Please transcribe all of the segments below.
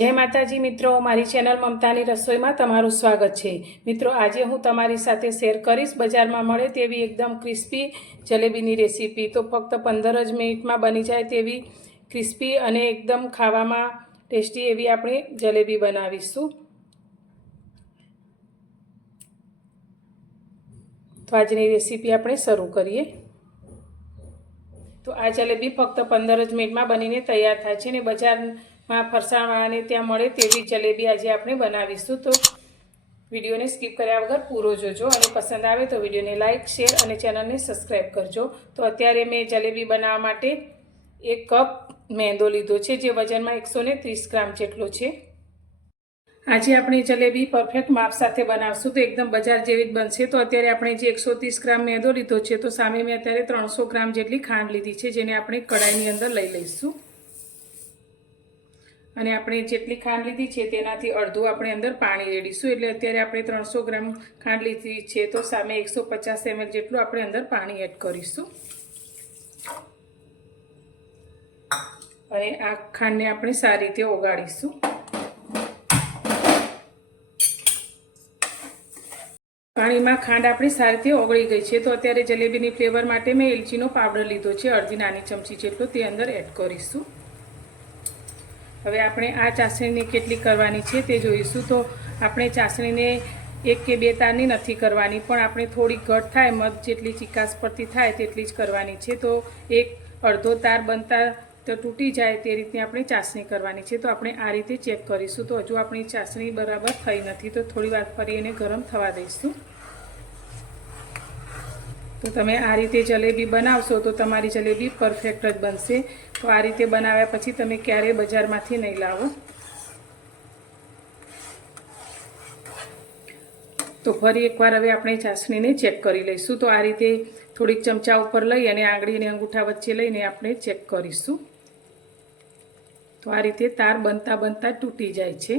जय माताजी मित्रों, मारी चेनल ममतानी रसोई में तमारुं स्वागत है। मित्रों, आज हूँ तमारी साथे शेर करीश बजार में मळे तेवी एकदम क्रिस्पी जलेबीनी रेसिपी। तो फक्त 15 ज मिनिट में बनी जाए तेवी क्रिस्पी अने एकदम खावामां टेस्टी एवी आपणे जलेबी बनावीशुं। तो आजनी रेसिपी आपणे शरू करीए। तो आ जलेबी फक्त 15 ज मिनिट में बनीने तैयार थाय छे ने बजार में फरसाणवाळाने त्यां मळे तेवी जलेबी आज आपणे बनावीशुं। तो विडियो ने स्कीप कर्या वगर पूरो जोजो अने पसंद आवे तो विडियो ने लाइक शेर अने चेनल ने सब्सक्राइब करजो। तो अत्यारे मैं जलेबी बनाववा माटे 1 कप मैदो लीधो छे, जे वजन में 130 ग्राम जेटलो छे। आज आपणे जलेबी परफेक्ट माप साथे बनावशुं तो एकदम बजार जेवी ज बनशे। तो अत्यारे आपणे जे 130 ग्राम मैदो लीधो छे तो सामे मैं अत्यारे 300 ग्राम जेटली खांड लीधी छे, जेने आपणे कढ़ाईनी अंदर लई लईशुं। અને આપણે જેટલી ખાંડ લીધી છે તેનાથી અડધું આપણે અંદર પાણી રેડીશું। એટલે અત્યારે આપણે 300 ગ્રામ ખાંડ લીધી છે તો સામે 150 ml જેટલું આપણે અંદર પાણી એડ કરીશું। અને આ ખાંડને આપણે સારી રીતે ઓગાળીશું। પાણીમાં ખાંડ આપણી સારી રીતે ઓગળી ગઈ છે તો અત્યારે જલેબીની ફ્લેવર માટે મેં એલચીનો પાવડર લીધો છે, અડધી નાની ચમચી જેટલો, તે અંદર એડ કરીશું। હવે આપણે આ ચાસણીને કેટલી કરવાની છે તે જોઈશું। તો આપણે ચાસણીને 1 કે 2 તારની નથી કરવાની, પણ આપણે થોડી ઘટ થાય, મધ જેટલી ચીકાશ પડતી થાય તેટલી જ કરવાની છે। તો એક અડધો તાર બનતા તો તૂટી જાય તે રીતની આપણે ચાસણી કરવાની છે। તો આપણે આ રીતે ચેક કરીશું। તો હજુ આપણી ચાસણી બરાબર થઈ નથી તો થોડી વાર ફરી એને ગરમ થવા દઈશું। तो तमे आ रीते जलेबी बनावशो तो तमारी जलेबी परफेक्ट ज बनशे। तो आ रीते बनाव्या पछी तमे क्यारे बजारमांथी नहीं लावो। तो फरी एकवार हवे आपणे चासणीने चेक करी लईशुं। तो आ रीते थोड़ीक चमचा उपर लई अने आंगळी अने अंगूठा वच्चे लईने आपणे चेक करीशुं। तो आ रीते तार बनता बनता तूटी जाय छे।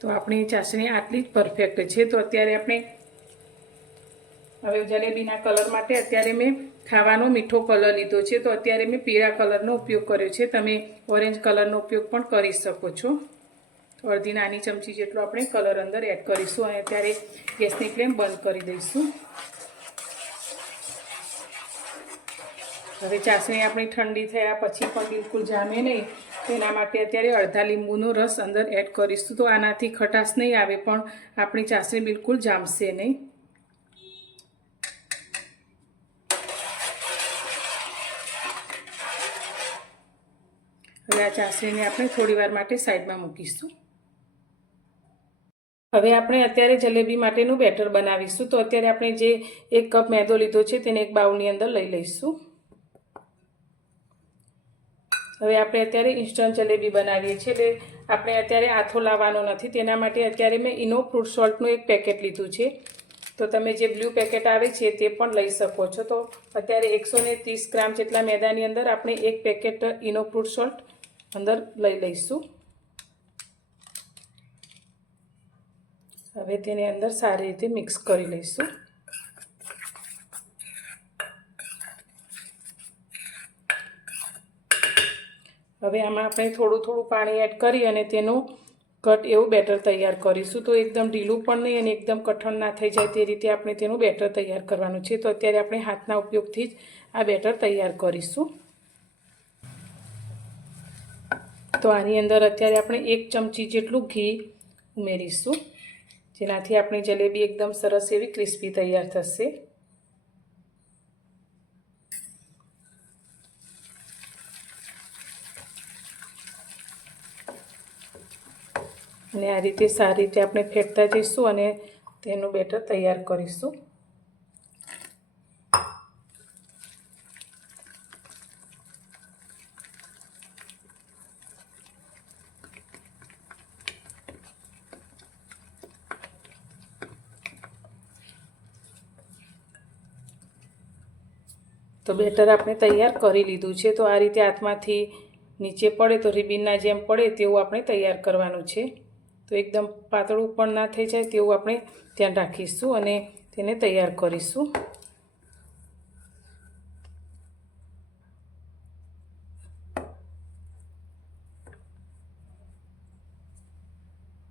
तो आपणी चासणी आटली ज परफेक्ट छे। तो अत्यारे आपणे हवे जलेबीना कलर माटे अत्यारे मैं खावानो मीठो कलर लीधो छे। तो अत्यारे मैं पीळा कलरनो उपयोग कर्यो छे, तमे ऑरेंज कलरनो उपयोग पण करी शको छो। तो अर्धी नानी चमची जेटलो आपणे कलर अंदर एड करीशुं अने अत्यारे गैसनी फ्लेम बंद करी दईशुं। हवे चासणी आपणी ठंडी थया पछी पण बिलकुल जामे नहीं, तेना माटे अत्यारे अर्धा લીંબુનો रस अंदर एड करीशुं। तो आनाथी खटाश नहीं आवे पण आपणी चासणी बिलकुल जामशे नहीं। હવે આ ચાસણીને આપણે થોડીવાર માટે સાઈડમાં મૂકીશું। હવે આપણે અત્યારે જલેબી માટેનું બેટર બનાવીશું। તો અત્યારે આપણે જે 1 કપ મેદો લીધો છે તેને એક બાઉલની અંદર લઈ લઈશું। હવે આપણે અત્યારે ઇન્સ્ટન્ટ જલેબી બનાવીએ છીએ એટલે આપણે અત્યારે આથો લાવવાનો નથી। તેના માટે અત્યારે મેં ઇનો ફ્રૂટ સોલ્ટનું એક પેકેટ લીધું છે। તો તમે જે બ્લુ પેકેટ આવે છે તે પણ લઈ શકો છો। તો અત્યારે 130 ગ્રામ જેટલા મેદાની અંદર આપણે એક પેકેટ ઇનો ફ્રૂટ સોલ્ટ अंदर लई लईशुं। हवे तेने अंदर सारी रीते मिक्स करी लईशुं। हवे आमां आपणे थोडुं थोडुं पाणी एड करी अने तेनुं घट एवुं बेटर तैयार करीशुं। तो एकदम ढीलुं पण नहीं अने एकदम कठण ना थई जाय ते रीते आपणे तेनुं बेटर तैयार करवानुं छे। तो अत्यारे आपणे हाथना उपयोगथी ज आ बेटर तैयार करीशुं। तो आनी अंदर अत्यारे आपणे 1 चमची जेटલું घी उमेरीशुं, जेनाथी आपणी जलेबी एकदम सरस एवी क्रिस्पी तैयार थशे। अने आ रीते सारी रीते आपणे फेटता जईशुं अने तेनुं बेटर तैयार करीशुं। तो बेटर आपणे तैयार करी लीधुं छे। तो आ रीते हाथमांथी नीचे पड़े तो रिबीनना जेम पड़े तेवुं आपणे तैयार करवानुं छे। तो एकदम पातळुं पण ना थई जाय तेवुं आपणे ध्यान राखीशुं अने तेने तैयार करीशुं।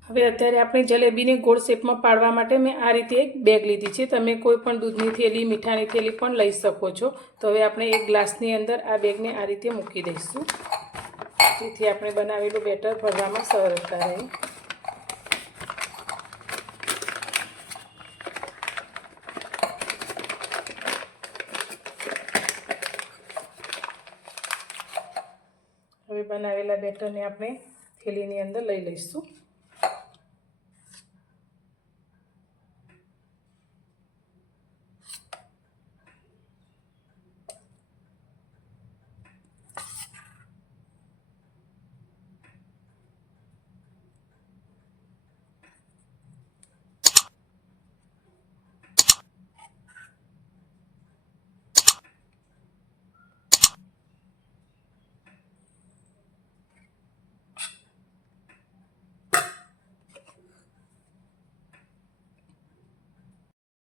હવે અત્યારે આપણે જલેબીને ગોળ શેપમાં પાડવા માટે મેં આ રીતે એક બેગ લીધી છે. તમે કોઈ પણ દૂધની થેલી, મીઠાની થેલી પણ લઈ શકો છો. તો હવે આપણે એક ગ્લાસની અંદર આ બેગને આ રીતે મૂકી દઈશું, જેથી આપણે બનાવેલું બેટર ભરવામાં સરળતા રહે. હવે બનાવેલા બેટરને આપણે થેલીની અંદર લઈ લઈશું.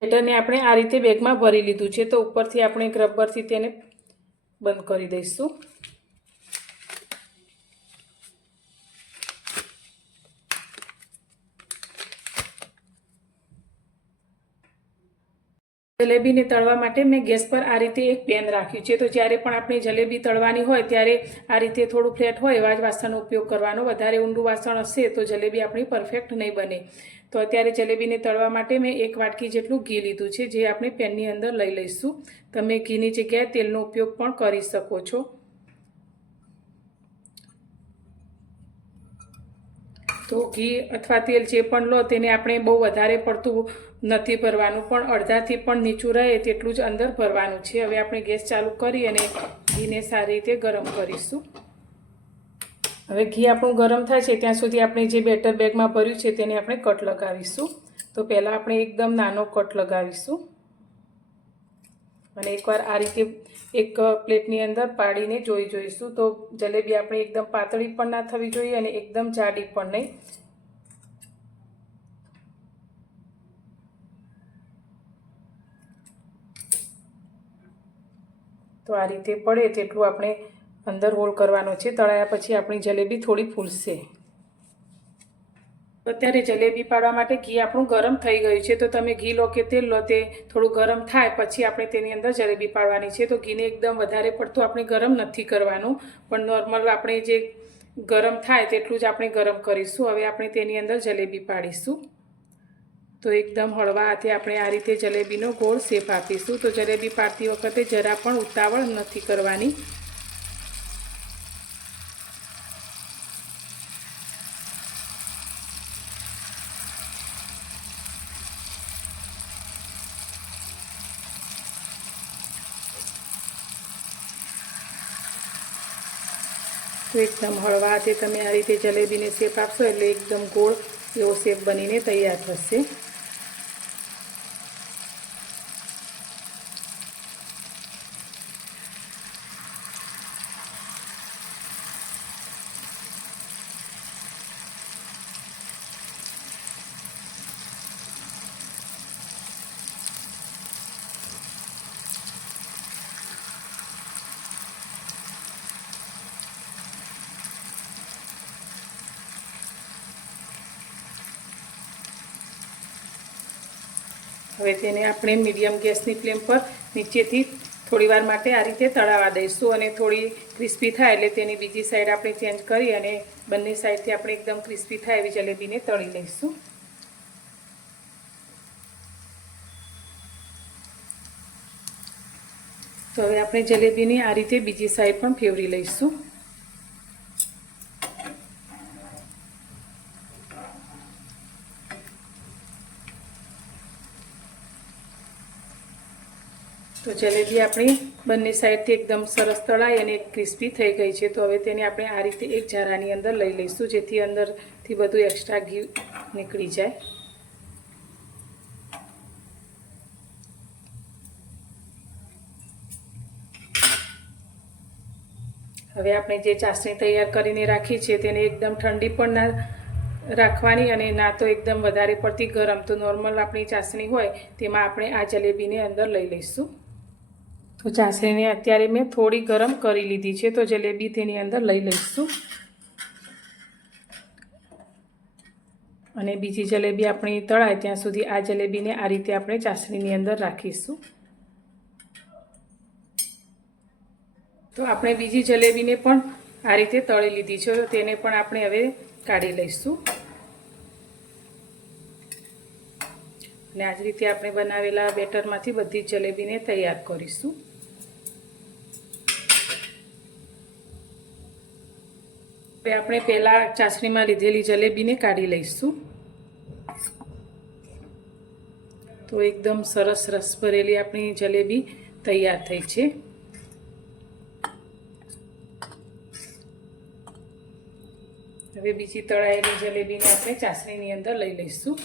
બેટરને આપણે આ રીતે બેગમાં ભરી લીધું છે. તો ઉપરથી આપણે એક રબરથી તેને બંધ કરી દઈશું. જલેબીને તળવા માટે મેં ગેસ પર આ રીતે એક પેન રાખ્યું છે. તો જ્યારે પણ આપણે જલેબી તળવાની હોય ત્યારે આ રીતે થોડું ફ્લેટ હોય એવા જ વાસણનો ઉપયોગ કરવાનો. વધારે ઊંડું વાસણ હશે તો જલેબી આપણી પરફેક્ટ નહીં બને. તો અત્યારે જલેબીને તળવા માટે મેં એક વાટકી જેટલું ઘી લીધું છે, જે આપણે પેનની અંદર લઈ લઈશું. તમે ઘીની જગ્યાએ તેલનો ઉપયોગ પણ કરી શકો છો. તો ઘી અથવા તેલ જે પણ લો તેને આપણે બહુ વધારે પડતું નથી ભરવાનું, પણ અડધાથી પણ નીચું રહે તેટલું જ અંદર ભરવાનું છે. હવે આપણે ગેસ ચાલુ કરી અને ઘીને સારી રીતે ગરમ કરીશું. હવે ઘી આપણું ગરમ થાય છે ત્યાં સુધી આપણે જે બેટર બેગમાં ભર્યું છે તેને આપણે કટ લગાવીશું. તો પહેલાં આપણે એકદમ નાનો કટ લગાવીશું અને એકવાર આ રીતે એક પ્લેટની અંદર પાડીને જોઈશું. તો જલેબી આપણી એકદમ પાતળી પણ ના થવી જોઈએ અને એકદમ જાડી પણ નહીં. તો આ રીતે પડે તેટલું આપણે અંદર હોલ કરવાનો છે. તળાયા પછી આપણી જલેબી થોડી ફૂલશે. અત્યારે જલેબી પાડવા માટે ઘી આપણું ગરમ થઈ ગયું છે. તો તમે ઘી લો કે તેલ લો, તે થોડું ગરમ થાય પછી આપણે તેની અંદર જલેબી પાડવાની છે. તો ઘીને એકદમ વધારે પડતું આપણે ગરમ નથી કરવાનું, પણ નોર્મલ આપણે જે ગરમ થાય તેટલું જ આપણે ગરમ કરીશું. હવે આપણે તેની અંદર જલેબી પાડીશું. તો એકદમ હળવા હાથે આપણે આ રીતે જલેબીનો ગોળ શેપ આપીશું. તો જલેબી પાડતી વખતે જરા પણ ઉતાવળ નથી કરવાની. તો એકદમ હળવા હાથે તમે આ રીતે જલેબીને શેપ આપશો એટલે એકદમ ગોળ એવો શેપ બનીને તૈયાર થશે. હવે તેને આપણે મીડિયમ ગેસની ફ્લેમ પર નીચેથી થોડીવાર માટે આ રીતે તળાવવા દઈશું અને થોડી ક્રિસ્પી થાય એટલે તેની બીજી સાઈડ આપણે ચેન્જ કરી અને બંને સાઈડથી આપણે એકદમ ક્રિસ્પી થાય એવી જલેબીને તળી લઈશું. તો હવે આપણે જલેબીની આ રીતે બીજી સાઈડ પણ ફેરવી લઈશું. તો જલેબી આપણી બંને સાઈડથી એકદમ સરસ તળાઈ અને ક્રિસ્પી થઈ ગઈ છે. તો હવે તેને આપણે આ રીતે એક ઝારાની અંદર લઈ લઈશું, જેથી અંદરથી બધું એક્સ્ટ્રા ઘી નીકળી જાય. હવે આપણે જે ચાસણી તૈયાર કરીને રાખી છે તેને એકદમ ઠંડી પણ ના રાખવાની અને ના તો એકદમ વધારે પડતી ગરમ. તો નોર્મલ આપણી ચાસણી હોય તેમાં આપણે આ જલેબીને અંદર લઈ લઈશું. તો ચાસણીને અત્યારે મેં થોડી ગરમ કરી લીધી છે. તો જલેબી તેની અંદર લઈ લઈશું. અને બીજી જલેબી આપણી તળાય ત્યાં સુધી આ જલેબીને આ રીતે આપણે ચાસણીની અંદર રાખીશું. તો આપણે બીજી જલેબીને પણ આ રીતે તળી લીધી છે, તો તેને પણ આપણે હવે કાઢી લઈશું. અને આ જ રીતે આપણે બનાવેલા બેટરમાંથી બધી જ જલેબીને તૈયાર કરીશું. હવે આપણે પહેલાં ચાસણીમાં લીધેલી જલેબીને કાઢી લઈશું. તો એકદમ સરસ રસ ભરેલી આપણી જલેબી તૈયાર થઈ છે. હવે બીજી તળાયેલી જલેબીને આપણે ચાસણીની અંદર લઈ લઈશું.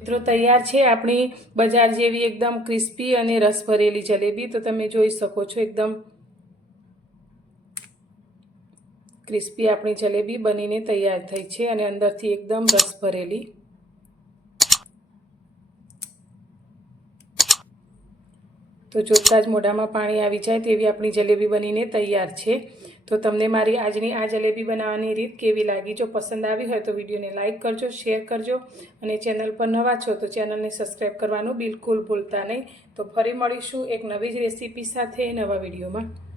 મિત્રો તૈયાર છે આપણી બજાર જેવી એકદમ ક્રિસ્પી અને રસ ભરેલી જલેબી. તો તમે જોઈ શકો છો એકદમ ક્રિસ્પી આપણી જલેબી બનીને તૈયાર થઈ છે અને અંદરથી એકદમ રસ ભરેલી. તો જોતાં જ મોઢામાં પાણી આવી જાય તેવી આપણી જલેબી બનીને તૈયાર છે. તો તમને મારી આજની આ જલેબી બનાવવાની રીત કેવી લાગી? જો પસંદ આવી હોય તો વિડીયોને લાઇક કરજો, શેર કરજો અને ચેનલ પર નવા છો તો ચેનલને સબસ્ક્રાઈબ કરવાનું બિલકુલ ભૂલતા નહીં. તો ફરી મળીશું એક નવી જ રેસીપી સાથે નવા વિડીયોમાં.